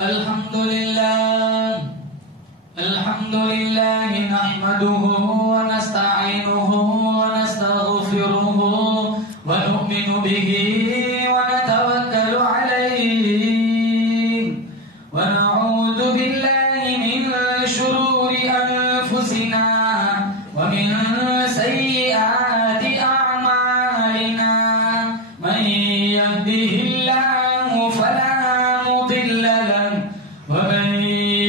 الحمد لله نحمده ونستعينه ونستغفره ونؤمن به ونتوكل عليه ونعوذ بالله من شرور أنفسنا ومن سيئات أعمالنا من يهده الله فلا مضل له ومن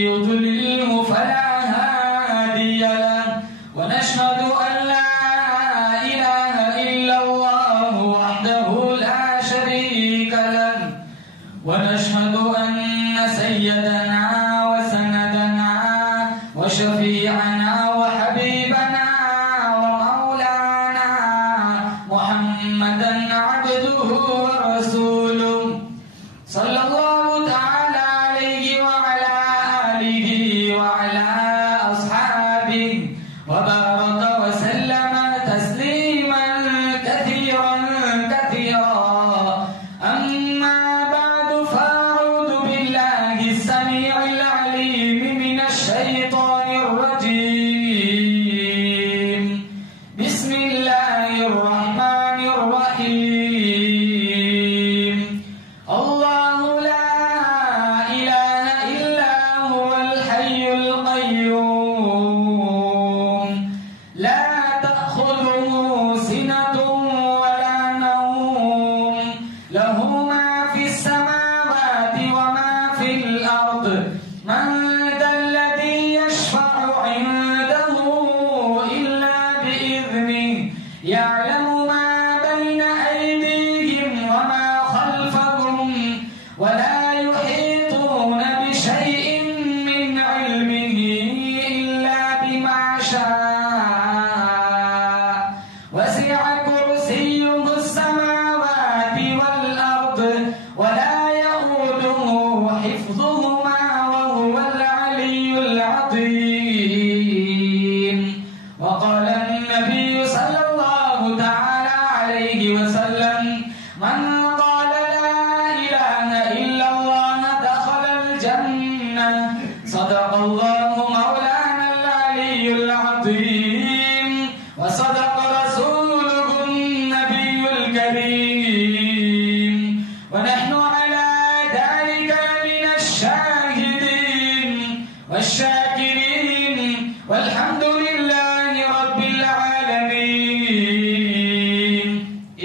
يضلله فلا هادي له ونشهد أن لا إله إلا الله وحده لا شريك له ونشهد أن سيدنا وسندنا وشفيعنا وحبيبنا ومولانا محمدا عبده ورسوله صلى الله تعالى عليه وعلى آله وعلى أصحابه وبارك وسلم تسليما كثيرا أما بعد فأعوذ بالله السميع العليم من الشيطان الرجيم بسم الله الرحمن الرحيم الله لا إله إلا هو الحي القيوم لا تأخذه سنة ولا نوم له ما في السماوات وما في الأرض من ذا الذي يشفع عنده إلا بإذنه يعلم ما بين أيديهم وما خلفهم ولا يحيطون بشيء من علمه إلا بما شاء وسع كرسيه السماوات والأرض ولا يؤوده حفظهما وهو العلي العظيم وقال النبي صلى الله تعالى عليه وسلم من قال لا إله إلا الله دخل الجنة صدق الله مولانا العلي العظيم وصدق رسوله النبي الكريم ونحن على ذلك من الشاهدين والشاكرين والحمد لله رب العالمين.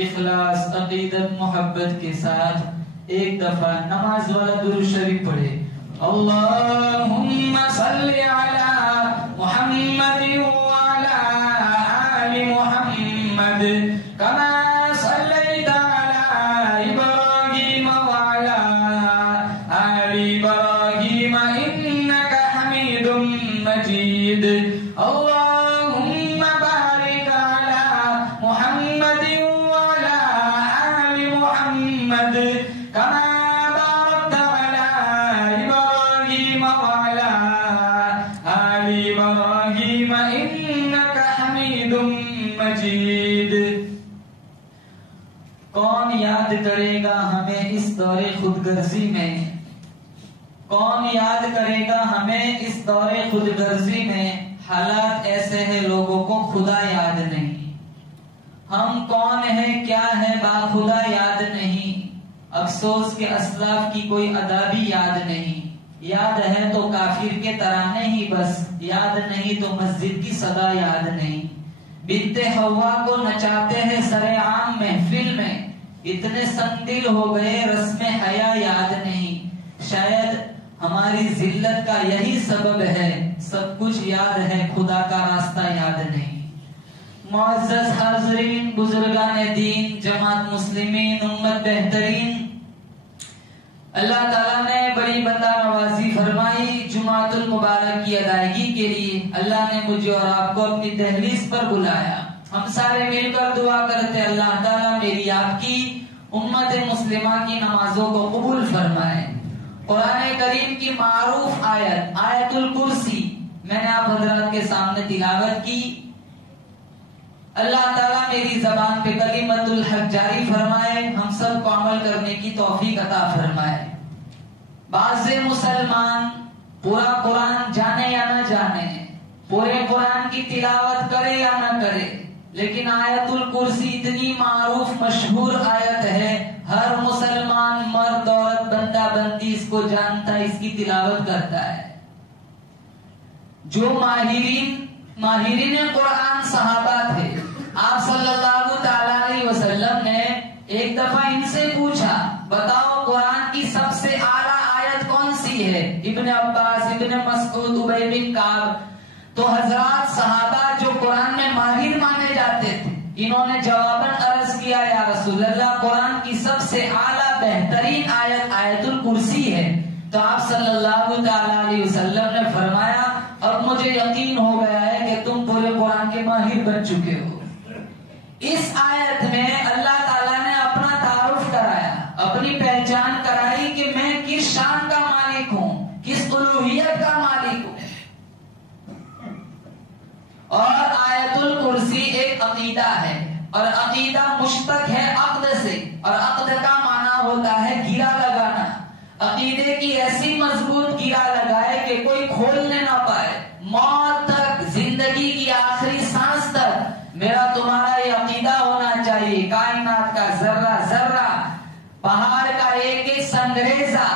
اخلاص عقیدت محبت کے ساتھ ایک دفعہ نماز والا درود شریف پڑھے. اللهم صل على محمد وعلى آل محمد كما صليت على إبراهيم وعلى آل إبراهيم إنك حميد مجيد. اللهم بارك على محمد وعلى آل محمد كما باركت على إبراهيم وعلى آل إبراهيم إنك حميد مجيد. کون یاد کرے گا ہمیں اس دور خود غرضی میں؟ کون یاد کرے گا ہمیں اس دور خود غرضی میں؟ حالات ایسے ہیں لوگوں کو خدا یاد نہیں. ہم کون ہیں کیا ہے با خدا یاد نہیں. افسوس کے اسلاف کی کوئی ادا بھی یاد نہیں. یاد ہے تو کافر کے ترانے ہی بس، یاد نہیں تو مسجد کی صدا یاد نہیں. بنت حوا کو نچاتے ہیں سرے عام محفل میں، اتنے سنگ دل ہو گئے رسم حیا یاد نہیں. شاید ہماری ذلت کا یہی سبب ہے، سب کچھ یاد ہے خدا کا راستہ یاد نہیں. معزز حاضرین، بزرگان دین، جماعت مسلمین، امت بہترین، اللہ تعالیٰ نے بڑی بندہ نوازی فرمائی جمعۃ المبارک کی ادائیگی کے لیے. اللہ نے مجھے اور آپ کو اپنی دہلیز پر بلایا. ہم سارے مل کر دعا کرتے اللہ تعالیٰ میری آپ کی امت مسلمہ کی نمازوں کو قبول فرمائے. قرآن کریم کی معروف آیت آیت الکرسی میں نے آپ حضرات کے سامنے تلاوت کی. اللہ تعالیٰ میری زبان پہ کلمت الحق جاری فرمائے، ہم سب کو عمل کرنے کی توفیق عطا فرمائے. بعض مسلمان پورا قرآن جانے یا نہ جانے، پورے قرآن کی تلاوت کرے یا نہ کرے، لیکن آیت الکرسی اتنی معروف مشہور آیت ہے، ہر مسلمان مرد عورت بندہ بندی اس کو جانتا ہے، اس کی تلاوت کرتا ہے۔ جو ماہرین قرآن صحابہ تھے، آپ صلی اللہ تعالی علیہ وسلم نے ایک دفعہ ان سے پوچھا بتاؤ قرآن کی سب سے اعلیٰ آیت کون سی ہے؟ ابن عباس، ابن مسعود، ابی بن کعب، تو حضرات صحابہ جو قرآن میں ماہر مانے جاتے تھے، انہوں نے جواباً عرض کیا یا رسول اللہ قرآن کی سب سے اعلیٰ بہترین آیت آیت الکرسی ہے۔ تو آپ صلی اللہ تعالی علیہ وسلم نے فرمایا اب مجھے یقین ہو گیا ہے کہ تم پورے قرآن کے ماہر بن چکے ہو۔ اس آیت میں اللہ تعالیٰ نے اپنا تعارف کرایا، اپنی پہچان کرائی کہ میں کس شان کا مالک ہوں، کس الوہیت کا مالک ہوں۔ اور آیت الکرسی ایک عقیدہ ہے، اور عقیدہ مشتق ہے عقد سے، اور عقد کا معنی ہوتا ہے گرا لگانا۔ عقیدے کی ایسی مضبوط گرا لگائے کہ کوئی کھولنے نہ پائے، موت تک، زندگی کی آخری سانس تک میرا تمہارا یہ عقیدہ ہونا چاہیے۔ کائنات کا ذرہ ذرہ، پہاڑ کا ایک ایک سنگریزہ،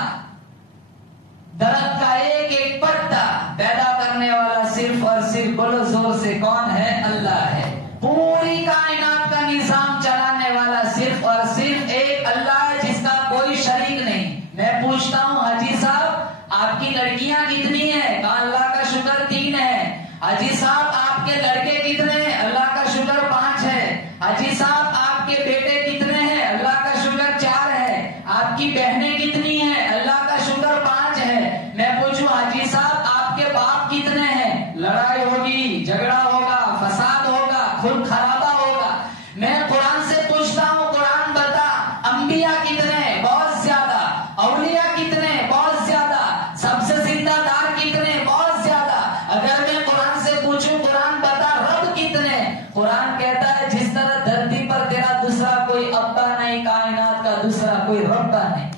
درخت کا ایک ایک پتا پیدا کرنے والا صرف اور صرف بولو زور سے کون ہے؟ اللہ ہے۔ پوری کائنات کا نظام چلانے والا صرف اور صرف ایک اللہ ہے، جس کا کوئی شریک نہیں۔ میں پوچھتا ہوں حاجی صاحب آپ کی لڑکیاں کتنی ہیں؟ کہا اللہ کا شکر 3 ہے۔ حاجی صاحب آپ کے لڑکے کتنے ہیں؟ اللہ کا شکر 5 ہے۔ حاجی صاحب آپ کے بیٹے کتنے ہیں؟ اللہ کا شکر 4 ہے۔ آپ کی بہنیں کتنی ہیں؟ اللہ کا شکر 5 ہے۔ میں پوچھوں حاجی صاحب آپ کے باپ کتنے ہیں؟ لڑائی ہوگی، جھگڑا ہوگا، فساد ہوگا، خون خرابہ ہوگا۔ میں قرآن سے پوچھتا ہوں قرآن بتا انبیاء کتنے؟ بہت زیادہ۔ اولیاء کتنے؟ بہت زیادہ۔ سب سے زندہ دار کتنے؟ بہت زیادہ۔ اگر میں قرآن سے پوچھوں قرآن بتا رب کتنے؟ قرآن کہتا ہے جس طرح دھرتی پر تیرا دوسرا کوئی ابا نہیں، کائنات کا دوسرا کوئی ربا نہیں۔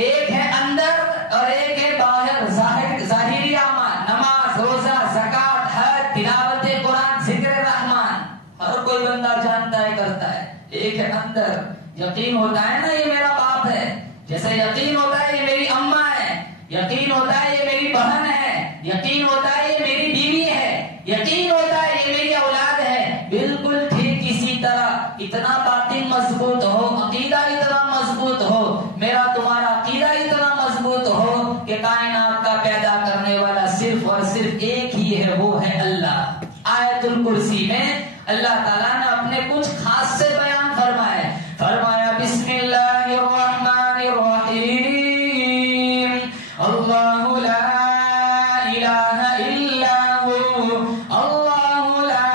ایک ہے اندر اور ایک ہے باہر، ظاہری اعمال، نماز، روزہ، زکات، حج، تلاوت قرآن، ذکر رحمان، ہر کوئی بندہ جانتا ہے، کرتا ہے۔ ایک ہے اندر، یقین ہوتا ہے نا یہ میرا باپ ہے، جیسے یقین ہوتا ہے یہ میری اماں ہے، یقین ہوتا ہے یہ میری بہن ہے، یقین ہوتا ہے یہ میری بیوی ہے، یقین ہوتا ہے یہ میری اولاد ہے۔ بالکل ٹھیک اسی طرح اتنا باطن مضبوط ہو، عقیدہ اتنا مضبوط ہو، میرا تمہارا عقیدہ اتنا مضبوط ہو کہ کائنات کا پیدا کرنے والا صرف اور صرف ایک ہی ہے، وہ ہے اللہ۔ آیت الکرسی میں اللہ تعالیٰ نے اپنے کچھ خاص سے بیان فرمایا بسم اللہ الرحمن الرحیم، اللہ لا الہ الا ہو، اللہ لا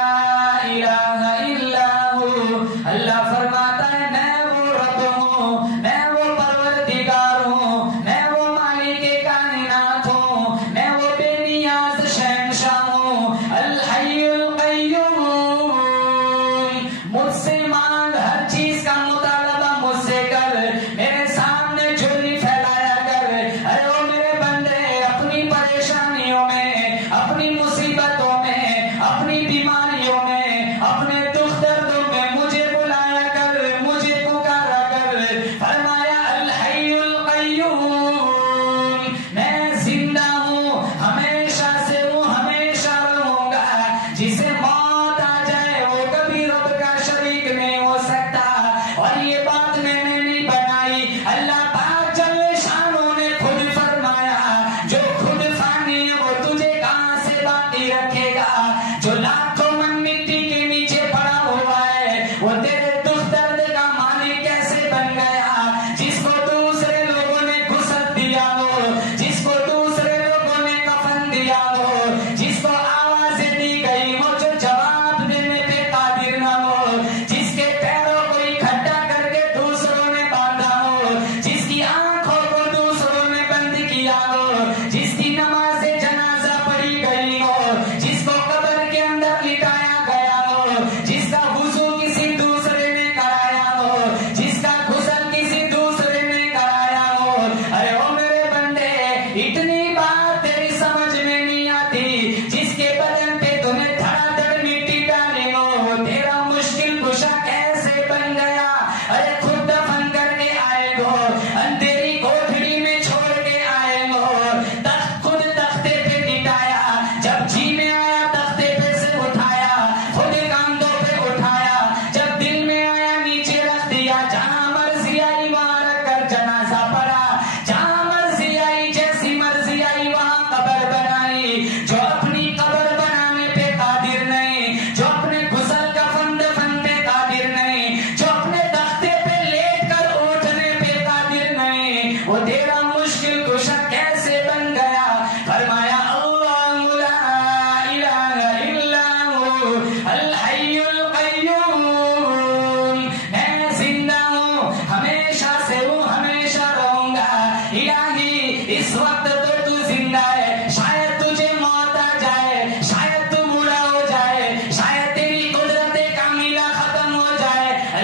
الہ الا ہو۔ اللہ فرماتا ہے میں وہ رب ہوں، میں وہ پروردگار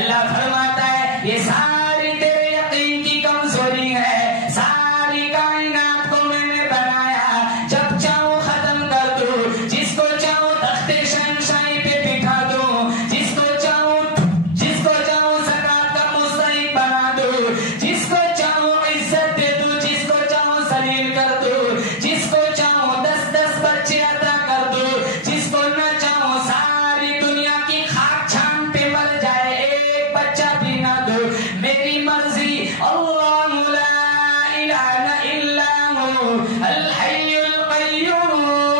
اللہ فرماتا ہے یہ ساری تیرے یقین کی کمزوری ہے، ساری کائنات کو میں نے بنایا، جب چاہوں ختم کر دوں، جس کو چاہوں تختے شہنشاہی پہ بٹھا دوں، جس کو چاہوں زکات کا مستحق بنا دوں، جس کو چاہوں عزت دے دوں، جس کو چاہوں ذلیل کر دوں، جس کو چاہوں 10 بچے عطا کر دوں، جس کو نہ چاہوں ساری دنیا کی خاک چھان پہ مر جائے، ایک بچہ بھی نہ دو، میری مرضی۔ اللہ لا الہ الا ہو الحی القیوم۔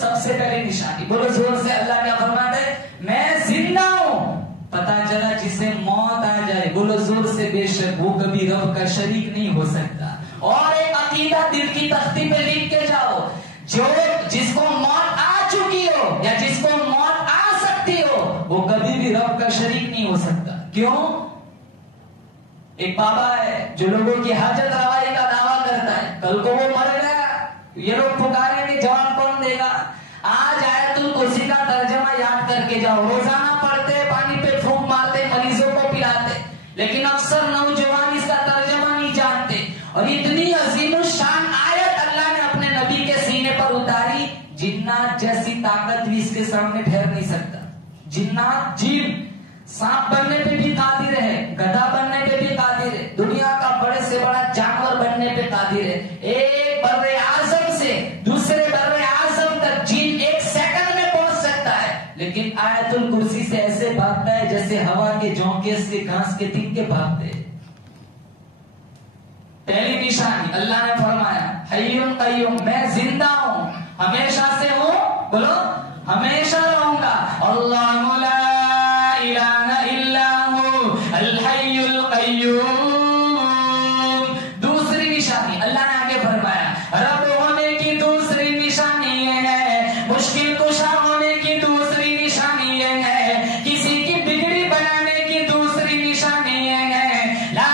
سب سے پہلے نشانی بولو زور سے، اللہ کیا فرماتا ہے؟ میں زندہ ہوں۔ پتا چلا جسے موت آ جائے، بولو زور سے، بے شک وہ کبھی رب کا شریک نہیں ہو سکتا۔ اور ایک عقیدہ دل کی تختی پہ لکھ کے جاؤ، جس کو موت آ چکی ہو یا جس کو موت آ سکتی ہو، وہ کبھی بھی رب کا شریک نہیں ہو سکتا۔ کیوں؟ ایک بابا ہے جو لوگوں کی حاجت روائی کا دعویٰ کرتا ہے، کل کو وہ مر گیا، یہ لوگ پکاریں گے جواب کون دے گا؟ آج آیت الکرسی کا ترجمہ یاد کر کے جاؤ، روزانہ پڑھتے، پانی پہ پھونک مارتے، مریضوں کو پلاتے، لیکن اکثر نوجوان اس کا ترجمہ نہیں جانتے۔ اور اتنی عظیم الشان آیت اللہ نے اپنے نبی کے سینے پر اتاری، جنات جیسی طاقت بھی اس کے سامنے ٹھہر نہیں سکتا۔ جنات، جن سانپ بننے پہ بھی قادر ہے، گدھا بننے پہ بھی قادر ہے، دنیا کا بڑے سے بڑا جانور بننے پہ قادر ہے۔ ایک بر اعظم سے دوسرے بر اعظم تک جن ایک سیکنڈ میں پہنچ سکتا ہے، لیکن آیت الکرسی سے ایسے بھاگتا ہے جیسے ہوا کے جھونکے سے گھاس کے تنکے بھاگتے ہیں۔ پہلی نشانی اللہ نے فرمایا حی قیوم، میں زندہ ہوں، ہمیشہ سے ہوں، بولو ہمیشہ رہوں گا۔ اللہ لا الہ الا ہو الحی القیوم۔ دوسری نشانی اللہ نے آگے فرمایا رب ہونے کی دوسری نشانی یہ ہے، مشکل کشا ہونے کی دوسری نشانی یہ ہے، کسی کی بگڑی بنانے کی دوسری نشانی یہ ہے، لا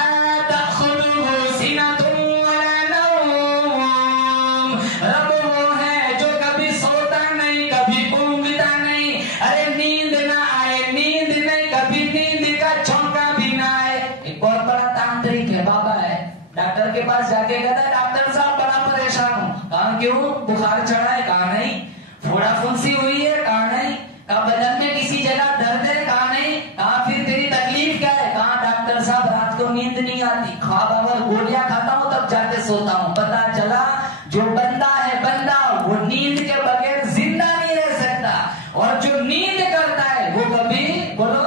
تأخذہ سنۃ ولا نوم۔ رب وہ ہے جو کبھی سوتا نہیں، کبھی اونگتا نہیں، ارے نیند نہ آئے، نیند نہیں، کبھی نیند کا جھونکا بھی نہ آئے۔ ایک بہت بڑا تانترک ہے، بابا ہے، ڈاکٹر کے پاس جا کے کہتا ہے ڈاکٹر صاحب بڑا پریشان ہوں۔ کہا کیوں؟ بخار چڑھا ہے؟ کہا نہیں۔ پھوڑا پھنسی ہوئی ہے؟ کہا نہیں۔ کہا بدن میں کسی جگہ درد ہے؟ کہا نہیں۔ کہا پھر تیری تکلیف کیا ہے؟ کہا ڈاکٹر صاحب رات کو نیند نہیں آتی، خواب اول گولیاں کھاتا ہوں تب جا کے سوتا ہوں۔ پتا چلا جو بندہ ہے بندہ، وہ نیند کے بغیر زندہ نہیں رہ سکتا، اور جو نیند کرتا ہے وہ کبھی بولو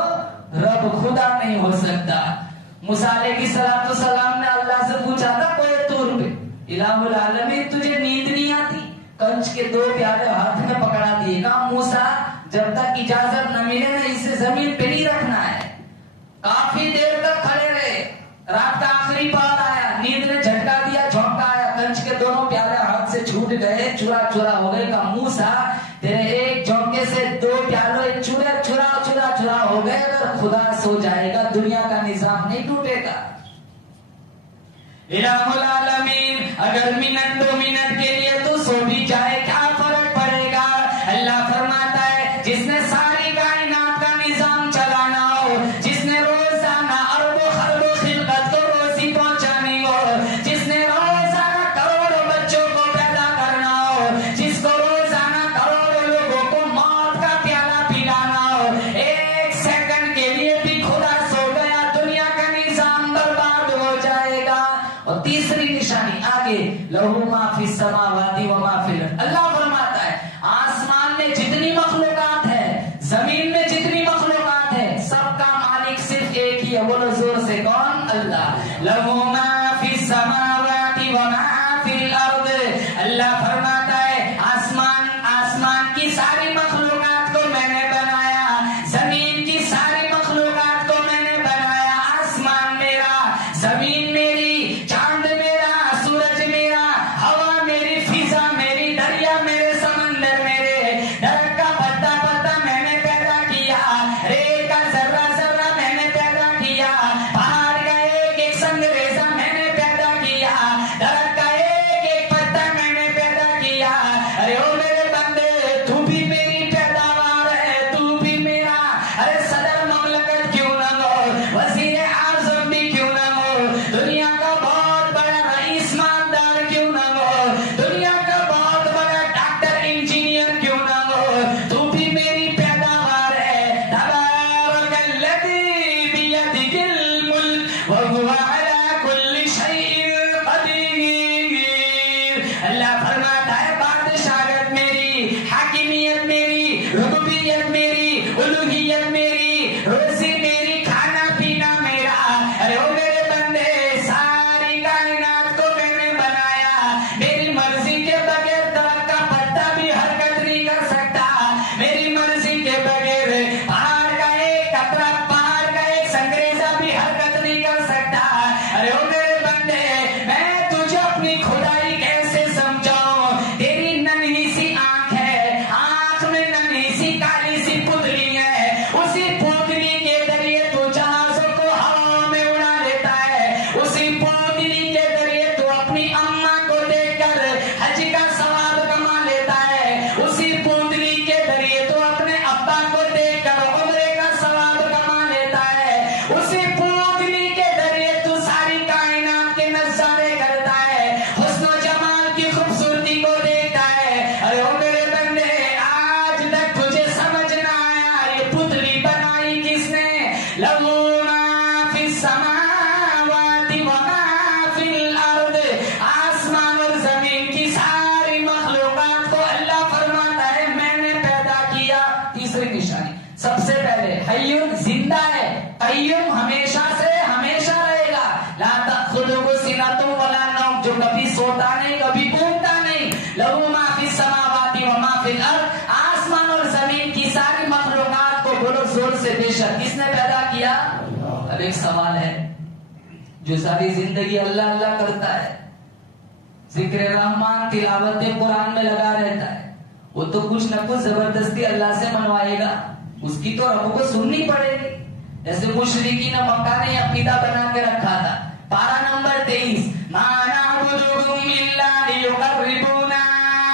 رب خدا نہیں ہو سکتا۔ موسیٰ علیہ السلام نے اللہ سے پوچھا تھا کوئی طور پہ، الہ العالمین تجھے نیند نہیں آتی؟ کنچ کے 2 پیالے ہاتھ میں پکڑا دیے، کہا موسیٰ جب تک اجازت نہ ملے نا اسے زمین پہ نہیں رکھنا ہے۔ کافی دیر تک کھڑے رہے، رات کا آخری پہر آیا، نیند نے جھٹکا دیا، جھونکا آیا، کنچ کے دونوں پیالے ہاتھ سے چھوٹ گئے، چورا چورا ہو گئے۔ کہا موسیٰ تیرے ایک جھونکے سے 2 پیالوں چورا ہو گئے، اگر خدا سو جائے گا دنیا کا نظام نہیں ٹوٹے گا۔ الہ العالمین اگر منٹ 2 منٹ کے لیے تو سو بھی جائے کیا فرق پڑے گا؟ اللہ فرماتا ہے جس نے ساری کائنات کا نظام چلانا ہو، جس نے روزانہ ارب و خرب و خلقت کو روزی پہنچانی ہو، جس نے روزانہ کروڑوں بچوں کو پیدا کرنا ہو، جس کو روزانہ کروڑوں لوگوں کو موت کا پیالہ پلانا ہو، ایک سیکنڈ کے لیے بھی خدا سو گیا دنیا کا نظام برباد ہو جائے گا۔ اور تیسری نشانی آگے لہو ما فی السماوات و ما فی الارض، اللہ فرماتا ہے آسمان میں جتنی مخلوقات ہے، زمین میں جتنی مخلوقات ہے، سب کا مالک صرف ایک ہی ہے، بولو زور سے کون؟ اللہ۔ لہو ما فی السماوات و ما فی الارض، اللہ فرماتا ہے آسمان کی ساری مخلوقات کو میں نے بنایا، زمین کی ساری مخلوقات کو میں نے بنایا، آسمان میرا، زمین میری، چاند میرا، سورج میرا، ہوا میری، فضا میری، دریا میرے، سمندر میرے، درخت کا پتا پتا میں نے پیدا کیا، ریت کا ذرہ ذرہ میں نے پیدا کیا، پہاڑ کا ایک ایک سنگ ریزہ میں نے پیدا کیا، درخت کا ایک ایک پتا میں نے پیدا وهو على كل شيء قدير. اللہ فرماتا ہے بادشاہت میری، حاکمیت میری، ربوبیت میری، الوہیت میری، روزی میری، کھانا پینا میرا. ارے او میرے بندے، ساری کائنات کو میں نے بنایا، میری مرضی کے بغیر درخت کا پتا بھی حرکت نہیں کر سکتا، میری مرضی کے بغیر پہاڑ کا ایک قطرہ، پہاڑ کا ایک سنگریزہ بھی حرکت نہیں کر سکتا. ارے او میرے بندے، میں تجھے اپنی خدائی کیسے سمجھاؤں؟ تیری ننھی سی آنکھ ہے، آنکھ میں ننھی سی کالی سی پتلی ہے، اسی پتلی کے ذریعے تو جہازوں کو ہوا میں اڑا لیتا ہے، اسی پتلی کے ذریعے تو اپنی اماں کو دیکھ کر حج کا ثواب کما لیتا ہے، اسی پتلی کے ذریعے تو اپنے ابا کو دیکھ کر عمرے کا ثواب کما لیتا ہے، اسی پتلی کے ذریعے تو ساری کائنات کے نظارے کرتا ہے، حسن و جمال کی خوبصورتی کو دیکھتا ہے. ارے او میرے بندے، آج تک تجھے سمجھ نہ آیا یہ پتلی بنائی کس نے؟ لہو ما فی السماوات وما فی الارض. آسمان اور زمین کی ساری مخلوقات کو اللہ فرماتا ہے میں نے پیدا کیا. تیسری نشانی، سب سے پہلے حیٌ زندہ ہے، قیوم ہمیشہ سے ہمیشہ رہے گا. لا تأخذہ سنۃ ولا نوم، جو کبھی سوتا نہیں کبھی اونگتا نہیں. لہو ما فی السماوات وما فی الارض. آسمان اور زمین کی ساری مخلوقات کو بولو زور سے بے شک کس نے پیدا کیا؟ اب ایک سوال ہے، جو ساری زندگی اللہ اللہ کرتا ہے، ذکر رحمان تلاوت قرآن میں لگا رہتا ہے، وہ تو کچھ نہ کچھ زبردستی اللہ سے منوائے گا، اس کی تو رب کو سننی پڑے گی. جیسے مشرکین مکہ نے عقیدہ بنا کے رکھا تھا. پارہ نمبر 23، ما نعبدهم الا لیقربونا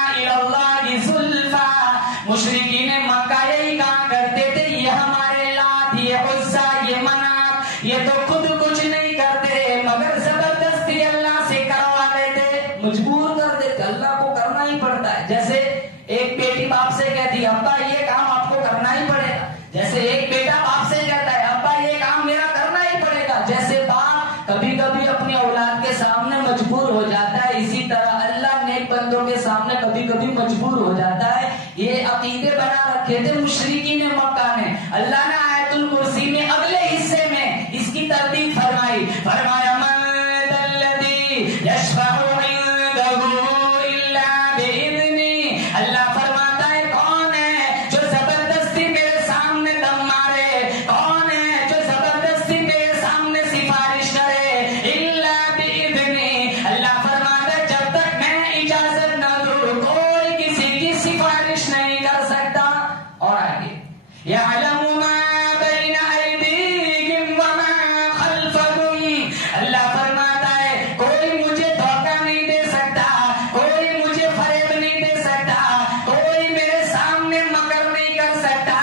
الی اللہ زلفی. مشرکین مکہ یہی کہا کرتے تھے یہ ہمارے لات، یہ عزا، یہ منات، یہ تو خود کچھ نہیں کرتے مگر زبردستی اللہ سے کروا لیتے، مجبور کر دیتے. اللہ کو کرنا ہی پڑتا ہے. جیسے ایک بیٹی باپ سے کہتی ہے ابا یہ کام آپ کو کرنا ہی پڑے گا، جیسے ایک بیٹا باپ سے کہتا ہے ابا یہ کام میرا کرنا ہی پڑے گا. جیسے باپ کبھی کبھی اپنی اولاد کے سامنے مجبور ہو جاتا ہے، اسی طرح اللہ نیک بندوں کے سامنے کبھی کبھی مجبور ہو جاتا ہے. یہ عقیدے بنا رکھے تھے مشرکین مکہ نے. اللہ نے آیت الکرسی میں اگلے حصے میں اس کی تردید فرمائی، فرمایا من ذا الذی یشفع عنده الا باذنہ. اللہ فرماتا ہے کون ہے جو زبردستی میرے سامنے دم مارے، کون ہے جو زبردستی میرے سامنے سفارش کرے، الا باذنہ. اللہ فرماتا ہے جب تک میں اجازت نہ دوں کوئی کسی کی سفارش نہیں کر سکتا. اور آگے یعلم ما بین ایدیہم وما خلفہم. اللہ فرماتا ہے کوئی مجھے دھوکہ نہیں دے سکتا، کوئی مجھے فریب نہیں دے سکتا، کوئی میرے سامنے مکر نہیں کر سکتا.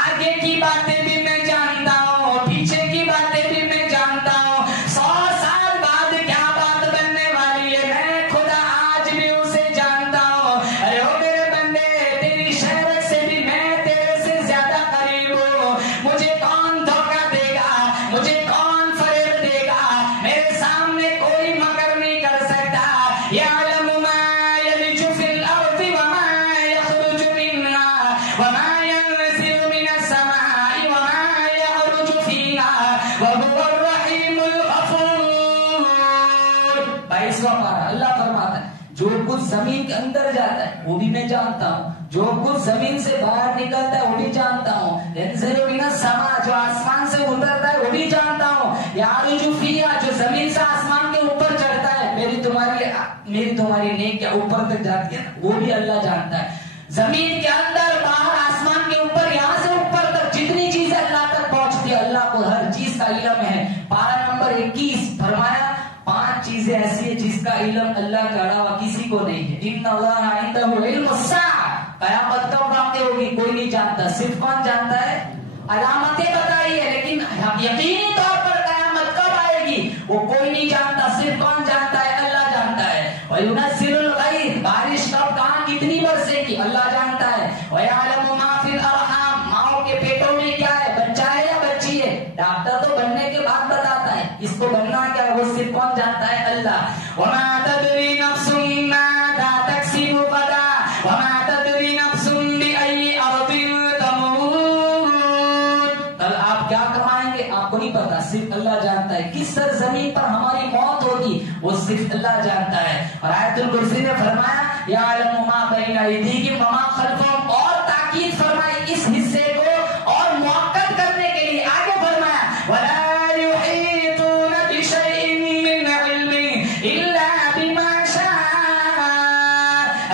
آگے کی باتیں بھی میں جانتا ہوں، پیچھے کی باتیں بھی میں جانتا ہوں. 100 سال بعد کیا بات بننے والی ہے میں خدا آج بھی اسے جانتا ہوں. ارے او میرے بندے، تیری شہرت سے بھی میں تیرے سے زیادہ قریب ہوں. مجھے کون دھوکہ دے گا، مجھے کون فریب دے گا، میرے سامنے کوئی مکر نہیں کر سکتا. یعلم ما یلج فی الارض وما یخرج منها وما ينزل من السماء وما يعرج فيها وهو الرحیم الغفور. 22واں پارہ اللہ فرماتا ہے جو کچھ زمین کے اندر جاتا ہے وہ بھی میں جانتا ہوں، جو کچھ زمین سے باہر نکلتا ہے وہ بھی جانتا ہوں. ينزل من السماء جو آسمان سے اترتا ہے وہ بھی جانتا ہوں. يعرج فيها جو زمین سے آسمان کے اوپر چڑھتا ہے، میری تمہاری نیک کیا اوپر تک جاتی ہے وہ بھی اللہ جانتا ہے. زمین کے اندر باہر آسمان کے اوپر، یہاں سے اوپر تک جتنی چیزیں اللہ تک پہنچتی ہے اللہ کو ہر چیز کا علم ہے. پارہ نمبر 21 فرمایا 5 چیزیں ایسی ہیں جس کا علم اللہ کے علاوہ کسی کو نہیں ہے. ان اللہ عنده علم الساعہ، قیامت کب واقع ہوگی کوئی نہیں جانتا، صرف کون جانتا ہے؟ علامتیں بتائی ہے لیکن یقینی طور پر قیامت کب آئے گی وہ کوئی نہیں جانتا، صرف کون جانتا ہے؟ اللہ جانتا ہے. وَيُنَزِّلُ الْغَيْثَ، بارش کب کہاں کتنی برسے گی اللہ جانتا ہے. وَيَعْلَمُ مَا فِي الْأَرْحَامِ، ماؤں کے پیٹوں میں کیا ہے، بچہ ہے یا بچی ہے، ڈاکٹر تو بننے کے بعد بتاتا ہے اس کو بننا کیا وہ صرف کون جانتا ہے؟ اللہ. وما تدری نفس ماذا تکسب غدا وما تدری نفس بأي أرض تموت. کل آپ کیا کمائیں گے آپ کو نہیں پتا، صرف اللہ جانتا ہے. کس سرزمین پر ہماری موت ہوگی وہ صرف اللہ جانتا ہے. اور آیت الکرسی نے فرمایا یعلم ما بین ایدیہم وما خلفہم، اور تاکید فرمائی اس حصے کو اور مؤکد کرنے کے لیے آگے فرمایا ولا یحیطون بشیء من علمہ الا بما شاء.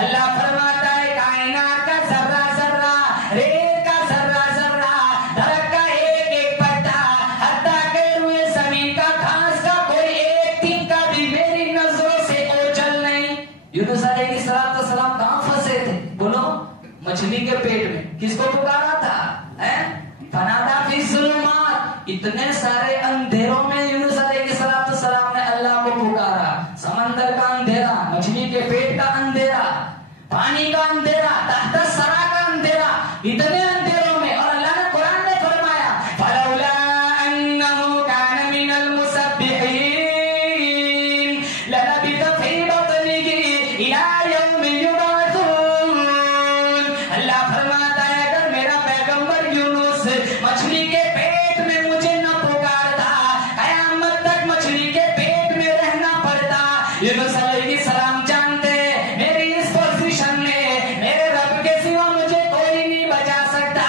اللہ فرماتا ہے کائنات کا ذرہ ذرہ، ریت کا ذرہ ذرہ، درخت کا ایک ایک پتا، حتیٰ کہ روئے زمین کا گھاس کا کوئی ایک تنکا بھی میری نظروں سے اوجھل نہیں. یونس علیہ السلام کہاں پھنسے تھے؟ بولو مچھلی کے پیٹ میں. کس کو پکارا تھا؟ فنادا فی الظلمات. اتنے سارے اندھیروں میں یونس علیہ السلام نے اللہ کو پکارا. سمندر کا اندھیرا، مچھلی کے پیٹ کا اندھیرا، پانی کا اندھیرا، تحت الثرى کا اندھیرا، اتنے اندھیروں میں. اور اللہ نے قرآن میں فرمایا فلولا انه كان من المسبحين للبث في بطنه الى يوم يبعثون. اللہ فرماتا ہے اگر میرا پیغمبر یونس مچھلی کے پیٹ میں مجھے نہ پکارتا، قیامت تک مچھلی کے پیٹ میں رہنا پڑتا. یونس علیہ السلام جانتے میری اس پوزیشن میں میرے رب کے سوا مجھے کوئی نہیں بچا سکتا.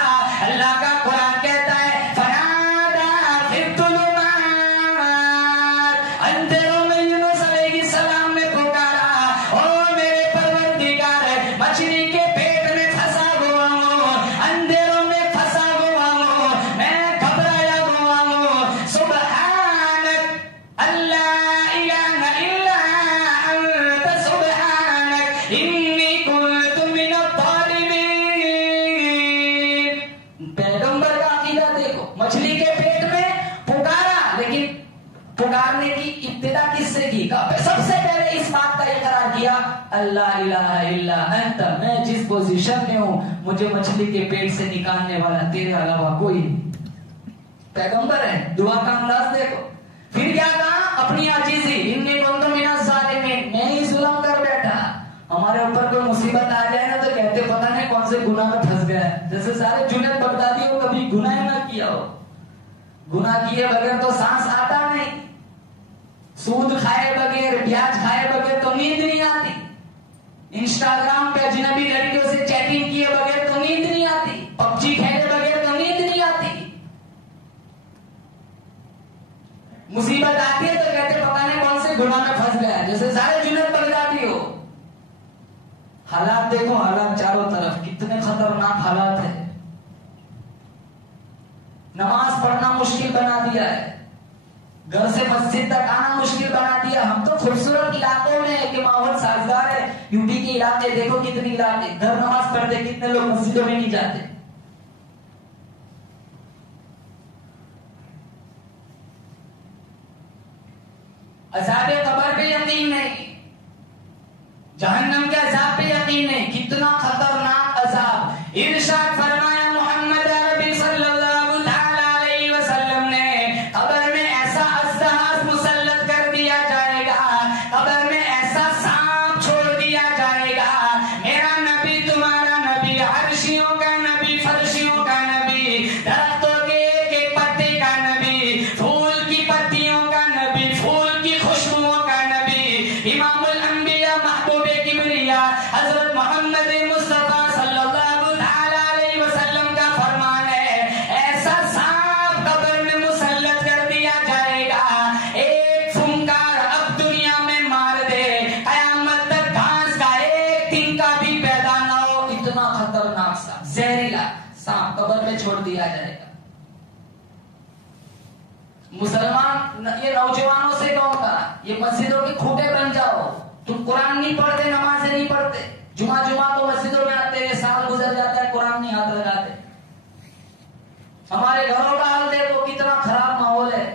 اللہ کا قرآن کہتا ہے فنادا فی الظلمات، اندھیروں میں یونس علیہ السلام نے پکارا او میرے پروردگار مچھلی کے پیٹ میں پھنسا ہوا ہوں، اندھیروں میں پھنسا ہوا ہوں، میں گھبرایا ہوا ہوں. سبحانک اللہ الہ الا انت سبحانک انی کنت من الظالمین. پیغمبر کا عقیدہ دیکھو، مچھلی کے پیٹ میں پکارا، لیکن پکارنے کی ابتدا کس سے کی؟ سب سے پہلے اس بات کا اقرار کیا اللہ الہ الا انت، میں جس پوزیشن میں ہوں مجھے مچھلی کے پیٹ سے نکالنے والا تیرے علاوہ کوئی نہیں. پیغمبر ہے، دعا کا انداز دیکھو. پھر کیا کہا؟ اپنی عاجزی انی کنت من الظالمین، میں ہی ظلم کر بیٹھا. ہمارے اوپر کوئی مصیبت آ جائے نا تو کہتے پتہ نہیں کون سے گناہ میں پھنس گیا ہے. جیسے سارے جنید بغدادی ہو کبھی گناہ نہ کیا ہو. گناہ کیے بغیر تو سانس آتا نہیں، سود کھائے بغیر، پیاز کھائے بغیر تو نیند نہیں آتی، انسٹاگرام پہ اجنبی لڑکیوں سے چیٹنگ کیے بغیر تو نیند نہیں آتی، پب جی کھیلے بغیر تو نیند نہیں آتی. مصیبت آتی ہے تو کہتے پتہ نہیں کون سے گناہ میں پھنس گیا ہے. جیسے سارے جنید بغدادی ہو. حالات دیکھو، حالات چاروں طرف کتنے خطرناک حالات ہیں. نماز پڑھنا مشکل بنا دیا ہے، گھر سے مسجد تک آنا مشکل بنا دیا. ہم تو خوبصورت علاقوں میں کہ ماحول سازگار ہے. یو پی کے علاقے دیکھو کتنے علاقے گھر نماز پڑھتے، کتنے لوگ مسجدوں میں نہیں جاتے. عذاب قبر پہ یقین نہیں، جہنم کے عذاب پہ یقین نہیں. کتنا خطرناک عذاب. ارشاد فرمایا محمد عربی صلی اللہ تعالی علیہ وسلم نے قبر میں ایسا اژدہا مسلط کر دیا جائے گا، قبر میں ایسا سانپ چھوڑ دیا جائے گا. میرا نبی تمہارا نبی، عرشیوں کا نبی، فرشیوں کا نبی، درختوں کے ایک ایک پتے کا نبی، پھول کی پتیوں کا نبی، پھول کی خوشبوؤں کا نبی، امام الانبیاء محبوب کبریا حضرت محمد مصطفیٰ صلی اللہ تعالی علیہ وسلم کا فرمان ہے ایسا سانپ قبر میں مسلط کر دیا جائے گا، ایک فنکار اب دنیا میں مار دے، قیامت تک گھاس کا ایک تنکا بھی پیدا نہ ہو. اتنا خطرناک سا زہریلا سانپ قبر میں چھوڑ دیا جائے گا. مسلمان یہ نوجوانوں سے کہوں گا یہ مسجدوں کے کھوٹے بن جاؤ. تم قرآن نہیں پڑھتے، نمازیں نہیں پڑھتے، جمعہ کو مسجدوں میں آتے ہیں، سال گزر جاتا ہے قرآن نہیں ہاتھ لگاتے. ہمارے گھروں کا حال دیکھو کتنا خراب ماحول ہے.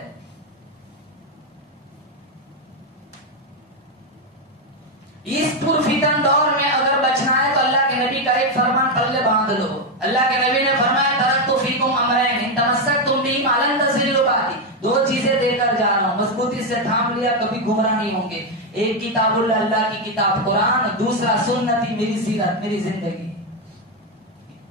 اس پرفتن دور میں اگر بچنا ہے تو اللہ کے نبی کا ایک فرمان پلے باندھ لو. اللہ کے نبی نے فرمایا ترکت فیکم امرین ان تمسکتم بہما لن تضلوا بعدی. دو دو چیزیں دے کر جا رہا ہوں، مضبوطی سے تھام لیا، کبھی گمراہ نہیں ہوں گے. ایک کتاب اللہ کی کتاب قرآن، دوسرا سنتی میری سیرت، میری زندگی.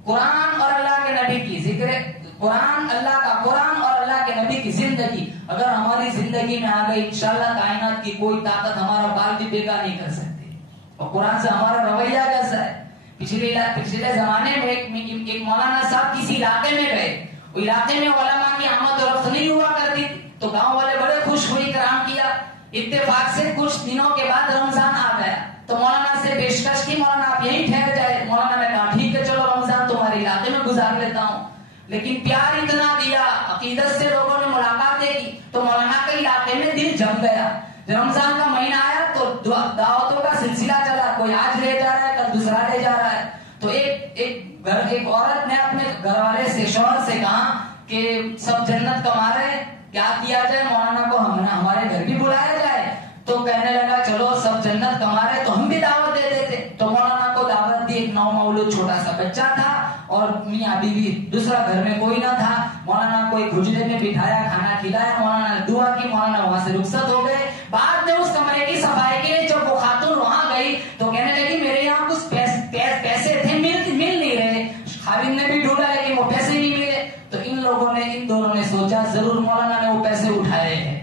قرآن اور اللہ کے نبی کی ذکر، قرآن اللہ کا قرآن اور اللہ کے نبی کی زندگی اگر ہماری زندگی میں آ گئی، انشاءاللہ کائنات کی کوئی طاقت ہمارا بال بھی بیکا نہیں کر سکتی. اور قرآن سے ہمارا رویہ کیسا ہے؟ پچھلے زمانے میں ایک مولانا صاحب کسی علاقے میں گئے، وہ علاقے میں علماء کی آمد و رفت نہیں ہوا کرتی تھی، تو گاؤں والے بڑے خوش ہوئی کرام کیا. اتفاق سے کچھ دنوں کے بعد رمضان آ گیا تو مولانا سے پیشکش کی، مولانا آپ یہیں ٹھہر جائے. مولانا نے کہا ٹھیک ہے چلو رمضان تمہارے علاقے میں گزار لیتا ہوں. لیکن پیار اتنا دیا، عقیدت سے لوگوں نے ملاقاتیں کی تو مولانا کے علاقے میں دل جم گیا. رمضان کا مہینہ آیا تو دعوتوں کا سلسلہ چلا، کوئی آج لے جا رہا ہے، کل دوسرا لے جا رہا ہے. تو ایک عورت نے اپنے گھر والے سے، شوہر سے کہا کہ سب جنت کما رہے، کیا کیا جائے، مولانا کو ہمارے گھر بھی بلایا جائے. تو کہنے لگا چلو سب جنت کما رہے تو ہم بھی دعوت دے دیتے. تو مولانا کو دعوت دی. ایک 9 مولود چھوٹا سا بچہ تھا اور میاں بیوی، دوسرا گھر میں کوئی نہ تھا. مولانا کو ایک حجرے میں بٹھایا، کھانا کھلایا، مولانا نے دعا کی، مولانا وہاں سے رخصت ہو گئے. بعد میں اس کمرے کی صفائی کے لیے جب وہ خاتون وہاں گئی تو کہنے لگی میرے یہاں کچھ پیسے تھے، مل نہیں رہے. خاوند نے بھی ڈھونڈا لیکن وہ پیسے نہیں ملے. تو ان دونوں نے سوچا ضرور مولانا نے وہ پیسے اٹھائے ہیں.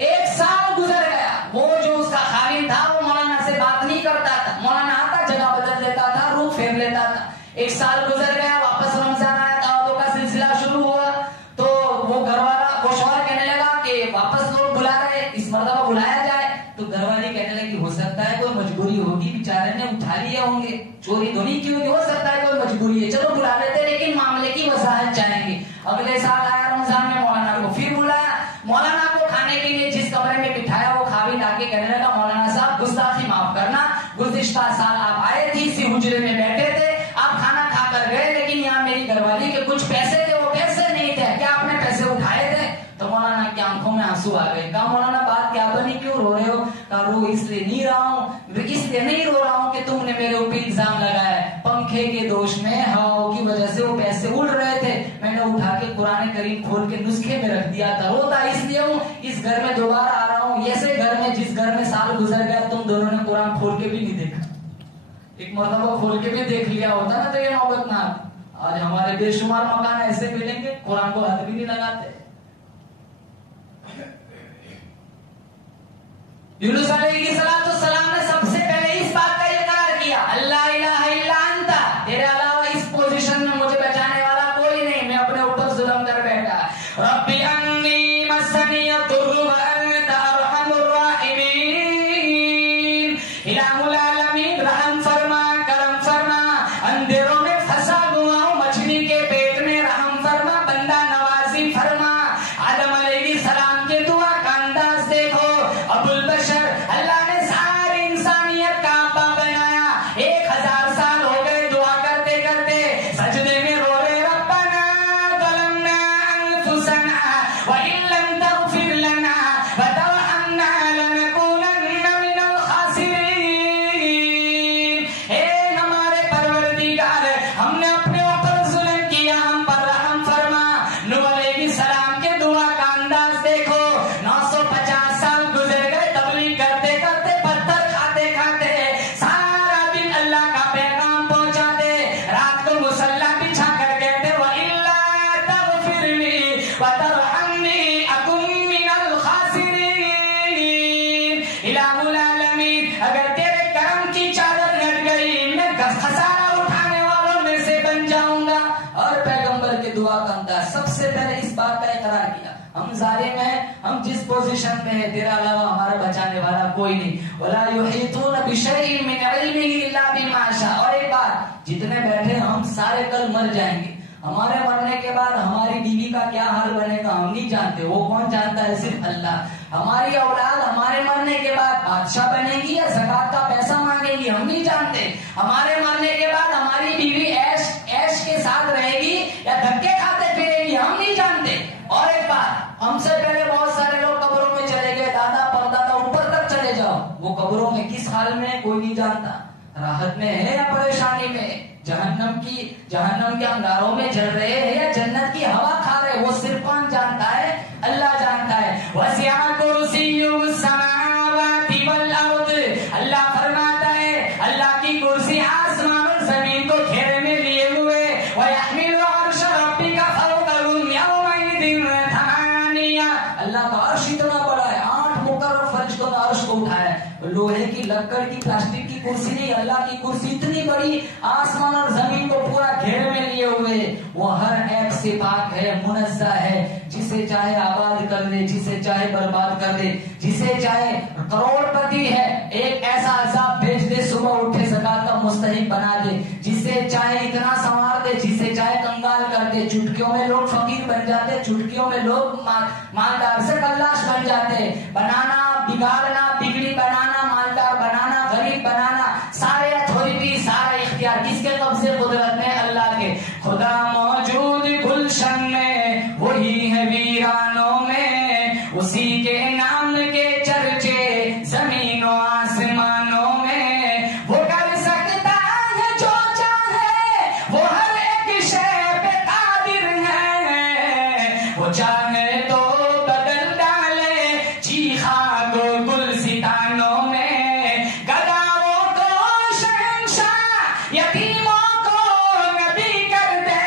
1 سال گزر گیا. وہ جو اس کا خاوند تھا وہ مولانا سے بات نہیں کرتا تھا. مولانا آتا، جگہ بدل لیتا تھا، روح پھیر لیتا تھا. 1 سال گزر گیا. واپس رمضان آیا، دعوتوں کا سلسلہ شروع ہوا. تو وہ گھر والا، وہ شوہر کہنے لگا کہ واپس لوگ بلا رہے، اس مرتبہ بلایا جائے. تو گھر والی کہنے لگی ہو سکتا ہے کوئی مجبوری ہوگی، بیچارے نے اٹھا لیے ہوں گے، چوری تو نہیں کی ہوگی، ہو سکتا ہے کوئی مجبوری ہے، چلو بلا لیتے، لیکن معاملے کی وضاحت چاہیں گے. اگلے سال آیا رمضان میں، مولانا کو پھر بلایا. مولانا کو کھانے کے لیے جس کمرے میں بٹھایا وہ خاوند آ کے کہنے لگا مولانا صاحب گستاخی معاف کرنا، گزشتہ سال آپ آئے تھے، اسی حجرے میں بیٹھے تھے، آپ کھانا کھا کر گئے، لیکن یہاں میری گھر والی کے کچھ پیسے تھے، وہ پیسے نہیں تھے، کیا آپ نے پیسے اٹھائے تھے؟ تو مولانا کی آنکھوں میں آنسو آ گئے. کہا مولانا بات کیا بنی، کیوں رو رہے ہو؟ کہا رو اس لیے نہیں رہا ہوں، اس لیے نہیں رو رہا ہوں کہ تم نے میرے اوپر الزام لگایا ہے، پنکھے کے دوش میں، ہواؤں کی وجہ سے وہ پیسے اڑ رہے تھے، میں نے اٹھا کے قرآن کریم کھول کے نسخے میں رکھ دیا تھا. روتا اس لیے ہوں اس گھر میں دوبارہ آ رہا ہوں، ایسے گھر میں جس گھر میں سال گزر گیا تم دونوں نے قرآن کھول کے بھی نہیں دیکھا. ایک مرتبہ کھول کے بھی دیکھ لیا ہوتا نا تو یہ نوبت نہ آتی. آج ہمارے بے شمار مکان ایسے ملیں گے قرآن کو ہاتھ بھی نہیں لگاتے. یونس علیہ السلام نے سب سے پہلے اس بات کا اقرار کیا، اللہ الہ الا انت، تیرے علاوہ اس پوزیشن میں مجھے بچانے والا کوئی نہیں، میں اپنے اوپر ظلم کر بیٹھا. رب انی مسنی الضر وانت ارحم الراحمین، الہ العالمین رحم فرما، کرم فرما، اندھیروں میں پھنسا ہوا ہوں مچھلی کے پیٹ میں، رحم فرما، بندہ نوازی فرما. آدم علیہ السلام کے دعا کا انداز دیکھو، ابو البشر اللہ نے ساری انسانیت کا آبا بنایا، 1000 سال ہو گئے دعا کرتے کرتے، سجدے میں رو رہے ربنا ظلمنا انفسنا وان لم تغفر لنا وترحمنا لنكونن من الخاسرین. اے ہمارے پروردگار، ہم نے اپنے اوپر ظلم کیا، ہم پر رحم فرما. نوح علیہ السلام کے دعا کا انداز دیکھو، 950 سال گزر گئے تبلیغ کرتے کرتے، پتھر کھاتے کھاتے، سارا دن اللہ کا پیغام پہنچاتے، رات کو مصلی بچھا کر کہتے وَإِلَّا تَغْفِرْ لِي وَتَرْحَمْنِي أَكُن مِّنَ الْخَاسِرِينَ. الہ العالمین اگر تیرے کرم کی چادر لٹ گئی میں خسارہ اٹھانے والوں میں سے بن جاؤں گا. اور پیغمبر کے دعا کا انداز سب سے پہلے اس بات کا اقرار کیا، ہم ظالم ہیں، ہم جس پوزیشن میں ہیں تیرا علاوہ ہمارا بچانے والا کوئی نہیں. وَلَا يُحِيطُونَ بِشَيْءٍ مِّنْ عِلْمِهِ إِلَّا بِمَا شَاءَ. اور ایک بات، جتنے بیٹھے ہم سارے کل مر جائیں گے، ہمارے مرنے کے بعد ہماری بیوی کا کیا حال بنے گا ہم نہیں جانتے، وہ کون جانتا ہے؟ صرف اللہ. ہماری اولاد ہمارے مرنے کے بعد بادشاہ بنے گی یا زکات کا پیسہ مانگے گی ہم نہیں جانتے. ہمارے مرنے کے بعد ہماری بیوی ایش کے ساتھ رہے گی یا دھکے کھاتے پھرے گی ہم نہیں جانتے. اور ایک بات، ہم سے پہلے بہت سارے لوگ قبروں میں چلے گئے، دادا پردادا اوپر تک چلے جاؤ، وہ قبروں میں کس حال میں کوئی نہیں جانتا، راحت میں ہے یا پریشانی میں، جہنم کے انگاروں میں جل رہے ہیں یا جنت کی ہوا کھا رہے، وہ صرف کون جانتا ہے؟ اللہ جانتا وسع کرسیہ السماوات والارض. اللہ فرماتا ہے اللہ کی کرسی آسمان اور زمین کو گھیرے میں لیے ہوئے. وَيَحْمِلُ عَرْشَ رَبِّكَ فَوْقَهُمْ يَوْمَئِذٍ ثَمَانِيَةٌ. اللہ کا عرش اتنا بڑا ہے، 8 مقرر فرشتوں نے عرش کو اٹھایا ہے. لوہے کی، لکڑ کی، پلاسٹک کی کرسی نہیں، اللہ کی کرسی اتنی بڑی آسمان اور زمین کو پورا گھیرے میں لیے ہوئے. وہ ہر ایک سے پاک ہے، منزہ ہے. جسے چاہے آباد کر دے، جسے چاہے برباد کر دے، جسے چاہے کروڑ پتی ہے ایک ایسا عذاب بھیج دے صبح اٹھے زکات کا مستحق بنا دے. جسے چاہے اتنا سنوار دے، جسے چاہے کنگال کر دے. چٹکیوں میں لوگ فقیر بن جاتے، چٹکیوں میں لوگ مالدار سے کلاش بن جاتے. بنانا، بگاڑنا، بگڑی بنانا، مالدار بنانا، غریب بنانا، سارے اتھارٹی، سارا اختیار کس کے قبضے قدرت میں؟ اللہ کے. خدا موجود گلشن میں، وہی ہے ویرانوں میں، اسی کے نام کے چرچے زمین و آسمانوں میں. وہ کر سکتا ہے جو چاہے، وہ ہر ایک شے پہ قادر ہے. وہ چاہے تو بدل ڈالے چیخا کو گلستانوں میں. گداؤں کو شہنشاہ، یتیموں کو نبی کر دے.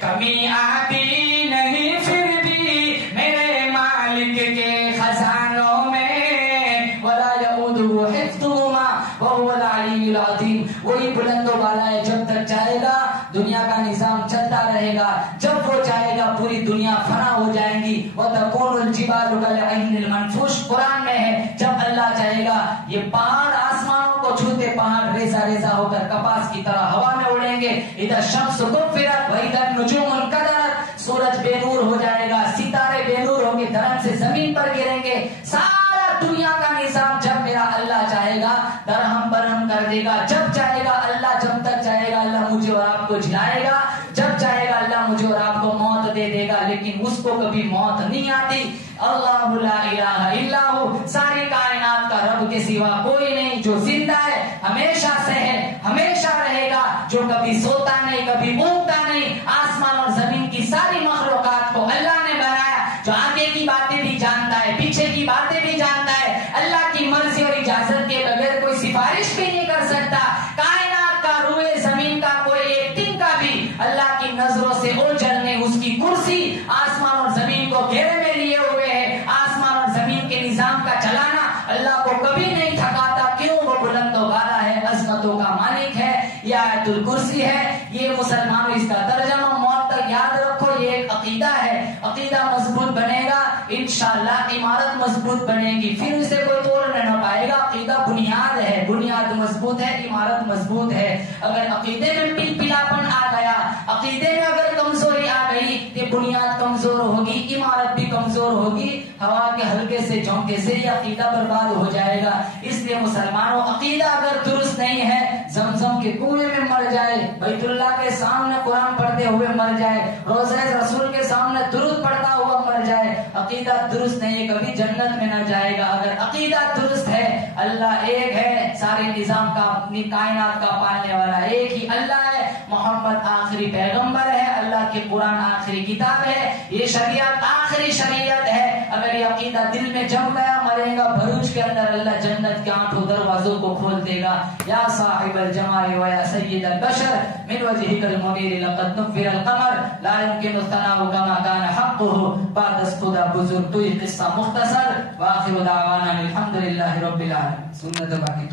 کمی آتی نہیں پھر بھی میرے مالک کے خزانوں میں. ولا یعودہ حفظہما وہو العلی العظیم. وہی بلند و بالا ہے، جب تک چاہے گا دنیا کا نظام چلتا رہے گا. جب وہ چاہے گا پوری دنیا فنا ہو جائیں گی. وَتَكُونُ الْجِبَالُ كَالْعِهْنِ الْمَنْفُوشِ. قرآن میں ہے جب اللہ چاہے گا یہ پہاڑ آسمانوں کو چھوتے پہاڑ ریزہ ریزہ ہو کر کپاس کی طرح ہوا میں اڑیں گے. اِذَا الشَّمْسُ كُوِّرَتْ وَإِذَا النُّجُومُ انكَدَرَتْ. سورج بے نور ہو جائے گا، ستارے بے نور ہوں گے، دھرم سے زمین پر گریں گے. سارا دنیا کا نظام جب میرا اللہ چاہے گا درہم برہم کر دے گا. جب چاہے گا اللہ، جب تک چاہے گا اللہ مجھے اور آپ کو جلائے گا. جب چاہے گا اللہ مجھے اور آپ کو موت دے دے گا، لیکن اس کو کبھی موت نہیں آتی. اللہ لا الہ الا ہو. ساری کائنات کا رب کے سوا کوئی نہیں، جو زندہ ہے، ہمیشہ سے ہے، ہمیشہ رہے گا، جو کبھی سوتا نہیں، کبھی اونگتا نہیں. آسمان اور زمین کی ساری مخلوقات کو اللہ نے بنایا، جو آگے کی باتیں بھی جانتا ہے، پیچھے کی باتیں بھی جانتا ہے. اللہ کی مرضی اور اجازت کے بغیر کوئی سفارش بھی نہیں کر سکتا. کائنات کا، روئے زمین کا کوئی ایک دن کا بھی اللہ کی نظروں سے اوجھل نہیں. اس کی کرسی آسمان اور زمین کو گھیرے میں لیے ہوئے ہے. آسمان اور زمین کے نظام کا چلانا اللہ کو کبھی نہیں تھکاتا. کیوں؟ وہ بلند و بالا ہے، عظمتوں کا مالک ہے. یہ آیت الکرسی ہے. یہ مسلمانوں اس کا ترجمہ موت تک یاد رکھو. یہ ایک عقیدہ ہے. عقیدہ مضبوط بنے گا انشاءاللہ عمارت مضبوط بنے گی، پھر اسے کوئی توڑ نہ پائے گا. عقیدہ بنیاد ہے، بنیاد مضبوط ہے، عمارت مضبوط ہے. اگر عقیدے میں پلاپن آ گیا، عقیدے میں اگر کمزوری آ گئی تو بنیاد کمزور ہوگی، عمارت بھی کمزور ہوگی. ہوا کے ہلکے سے جھونکے سے یہ عقیدہ برباد ہو جائے گا. اس لیے مسلمانوں عقیدہ اگر درست نہیں ہے، زمزم کے کنویں میں مر جائے، بیت اللہ کے سامنے قرآن پڑھتے ہوئے مر جائے، روضہ رسول کے سامنے درود پڑھتا ہوا مر جائے، عقیدہ درست نہیں، کبھی جنت میں نہ جائے گا. اگر عقیدہ درست ہے، اللہ ایک ہے، سارے نظام کا، کائنات کا پالنے والا ایک ہی اللہ ہے. محمد آخری پیغمبر ہے، اللہ کے قرآن آخری کتاب ہے، یہ شریعت آخری شریعت ہے. اگر یہ عقیدہ دل میں جم گیا، مرے گا بھروچ کے اندر، اللہ جنت کے 8 دروازوں کو کھول دے گا. یا صاحب الجمال و یا سید البشر من وجهك المنیر لقد نفر القمر لا يمكن الثناء كما كان حقه بعد خدا بزرگ. تو یہ قصہ مختصر. واخر دعوانا الحمد للہ رب العالمین. سنت باقی